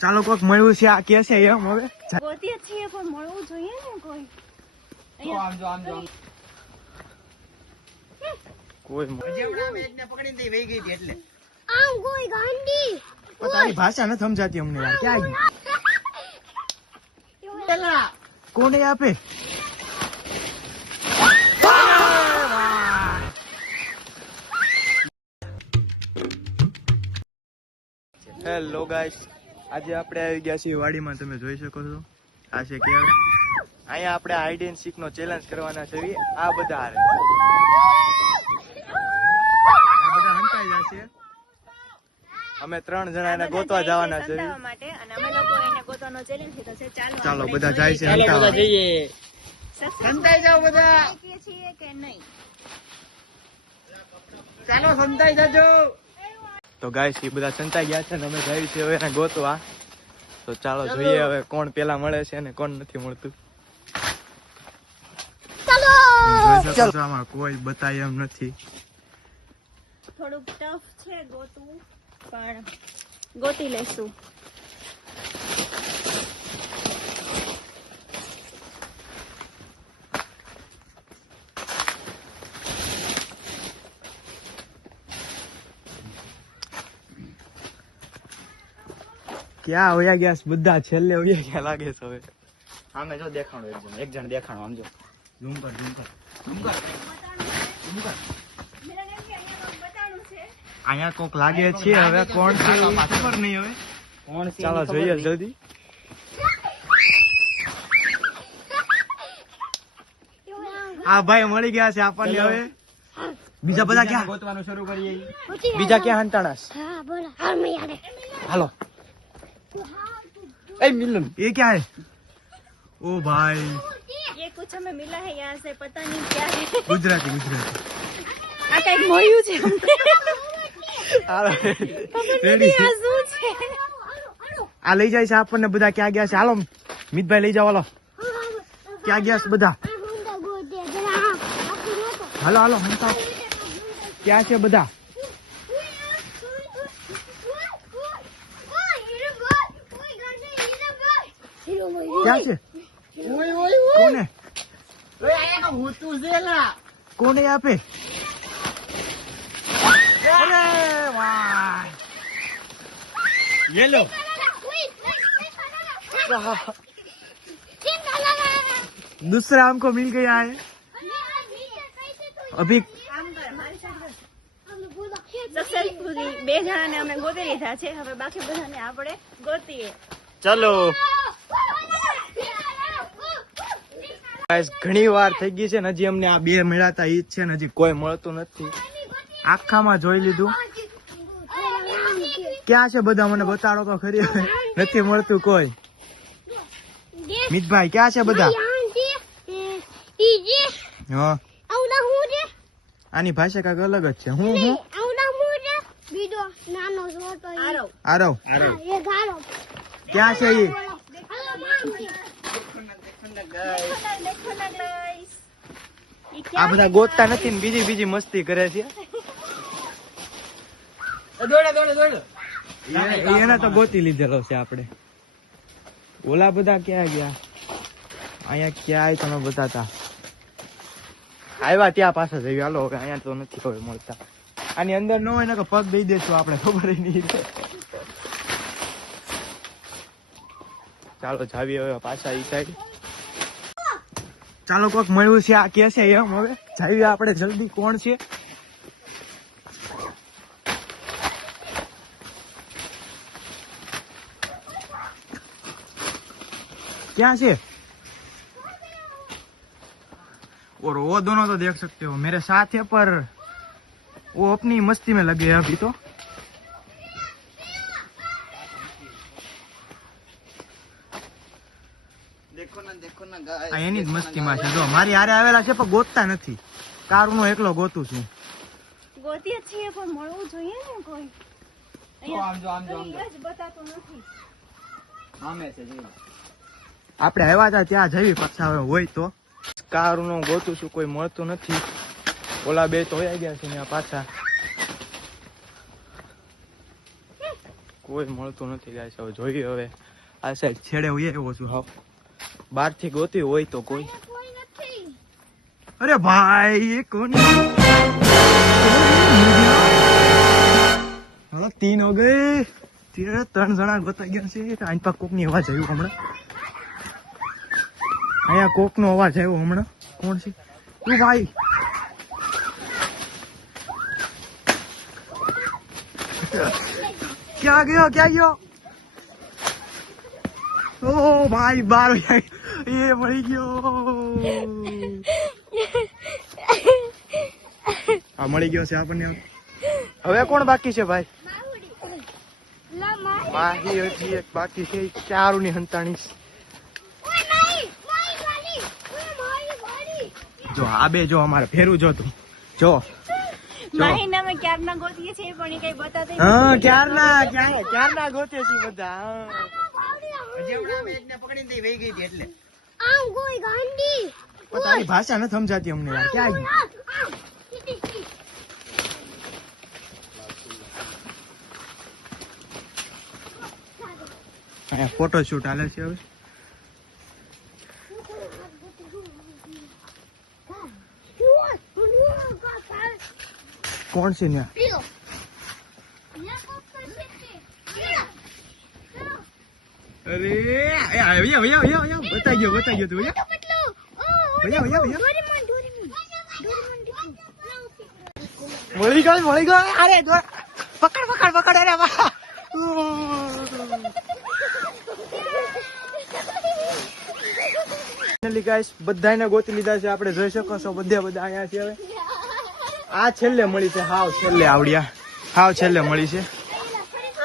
ચાલો કોક મળ્યું છે આ કે છે એમ હવે ગોતીએ છીએ પણ મળવું જોઈએ ને કોઈ. આમ જો કોઈ હમણાં એકને પકડીને દઈ વહી ગઈ હતી એટલે આમ કોઈ ગાંડી તારી ભાષા નથી સમજાતી અમને યાર ક્યાં ગઈ કોને આપે હેલો ગાઈસ આજે આપણે આવી ગયા છીએ વાડીમાં તમે જોઈ શકો છો આ છે કેવ અહીંયા આપણે હાઈડ એન્ડ સીક નો ચેલેન્જ કરવાના છે આ બધા હારે આ બધા હંતાઈ જશે અમે 3 જણા એને ગોતવા જવાના છે માટે અને અમે લોકો એને ગોતવાનો ચેલેન્જ લીધો છે. ચાલો બધા જાય છે હંતાવા જઈએ સંતાઈ જાવ બધા છીએ કે નહીં ચાલો સંતાઈ જાજો તો ગાઈસ એ બધા સંતાઈ ગયા છે ને અમે જાય છે હવે એને ગોતવા તો ચાલો જોઈએ હવે કોણ પેલા મળે છે અને કોણ નથી મળતું ચાલો આમાં કોઈ બતાય એમ નથી થોડુંક ટફ છે ગોતવું પણ ગોતી લેશું. ક્યાં હોયા ગયા બધા છેલ્લે હોયા ગયા લાગે છે હવે આમે જો દેખાણો એક જણ દેખાણો આમ જો ઝૂમ કર અહીંયા કોક લાગે છે હવે કોણ છે એ ખબર નહીં હવે કોણ છે ચાલો જોઈએ જલ્દી આ ભાઈ મળી ગયા છે આપણને હવે બીજા બધા ક્યાં ગોતવાનું શરૂ કરીએ બીજા ક્યાં હંતાણાસ હાલો એ મિલન ये क्या है ओ भाई ये कुछ हमें मिला है यहाँ से पता नहीं क्या है. गुजराती આ કઈક મળ્યું છે રેડી આ શું છે આ લઈ જાય છે આપણને બધા ક્યાં ગયા છે હાલો મિતભાઈ લઈ જાઓ હાલો ક્યાં ગયા છે બધા હાલો હાલો હંતાઓ ક્યાં છે બધા ક્યાં છે કોને કોને આપે અરે વાહ યેલો दूसरा हमको मिल गया है अभी સક્સેસફુલી 2 જણાને અમે ગોતી લીધા છે. હવે બાકી બધાને આપણે ગોતીએ. ચલો ગાઈસ ઘણી વાર થઈ ગઈ છે ને હજી અમને આ 2 મળ્યા ઈ જ છે ને હજી કોઈ મળતું નથી આખામાં જોઈ લીધું ક્યાં છે બધા મને બતાડો તો ખરી નથી મળતું કોઈ મિતભાઈ ક્યાં છે બધા હા આની ભાષા કાંઈક અલગ જ છે હું આરવ ક્યાં છે ઈ આ બધા ગોતતા નથી ને બીજી મસ્તી કરે છે એને તો ગોતી લીધેલો છે આપણે ઓલા બધા ક્યાં ગયા અહીંયા ક્યાંય તમે બતાતા આવ્યા ત્યાં પાછા જઈએ હાલો હવે અહીંયા તો નથી હવે મળતા આની અંદર ન હોય ને કે પગ દઈ દેશું આપણે ખબર નહીં ચાલો જાવી હવે પાછા ઈ સાઈડ ચાલો કોક મળ્યું છે આ કે છે એમ હવે જાવી આપણે જલ્દી કોણ છે क्या से और वो दोनों तो देख सकते हो मेरे साथ है पर वो अपनी मस्ती में लगे हैं अभी तो देखो ना गाइस એની જ મસ્તીમાં છે જો મારી હારે આવેલા છે પણ ગોતતા નથી કારુનો એકલો ગોતું છું ગોતીએ છીએ પણ મળવું જોઈએ ને કોઈ. આમ જો અહીંયા જ બતાતું નથી. આમે છે જો આપણે આવ્યા હતા ત્યાં જવી પાછા હવે હોય તો કારનું ગોતું છું કોઈ મળતું નથી. ઓલા બે તો વયા ગયા છે ત્યાં પાછા કોઈ મળતું નથી ગાઈસ. હવે જોઈએ હવે આ સાઈડ છેડે હોય એવો છું હાવ બહાર થી ગોતી હોય તો કોઈ. અરે ભાઈ એ કોણ હવે 3 હો ગઈ. 3 જણા ગોતા ગયા છે. આની પાસે કોક ની અવાજ આવ્યો હમણાં. અહીંયા કોક નો અવાજ આવ્યો હમણાં. કોણ છે તું ભાઈ? ક્યાં ગયો ક્યાં ગયો? ઓ ભાઈ બાર એ મળી ગયો. આ મળી ગયો છે આપણને. હવે કોણ બાકી છે ભાઈ? માહી હજી એક બાકી છે. 4 ની હંતાણી. જો આ બે જો અમારે ફેરું જો તું જો માહીને અમે ક્યારના ગોતીએ છીએ પણ એ કઈ બતાવતા હા ક્યારના ગોતે છે બધા. તારી ભાષા નથી સમજાતી અમને યાર. ક્યાં ગઈ? અહીંયા ફોટો શૂટ હાલે છે હવે. કોણ છે ત્યાં? અરે બતાઈ ગયો તું. મળી ગયો. અરે પકડ અરે વાહ. ગાઈસ બધાને ગોતી લીધા છે આપણે. જોઈ શકો છો બધા અહીંયા છે. હવે આ છેલ્લે મળી છે. હાવ છેલ્લે આવડ્યા. હાવ છેલ્લે મળી છે.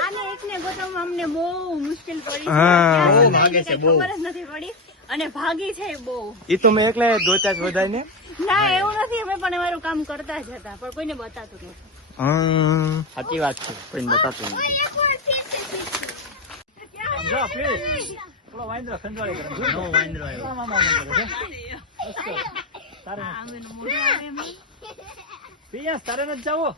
આને એકને ગોતવામાં અમને બહુ મુશ્કેલ પડી. હા. બહુ ભાગે છે. ખબર જ નથી પડી અને ભાગી છે બહુ. એ તો મેં એકલા દોતા જ બધાને. ના એવું નથી. અમે પણ અમારું કામ કરતા જ હતા પણ કોઈને બતાતું નથી. સાચી વાત છે. કોઈને બતાતું નથી. જો પ્લીઝ થોડો વાંદરો ખંજવાળે કરે. નો વાંદરો આવ્યો. તારે આંગળીનું મોઢું આવે એમ. પિયાસ તારે નથી જવું.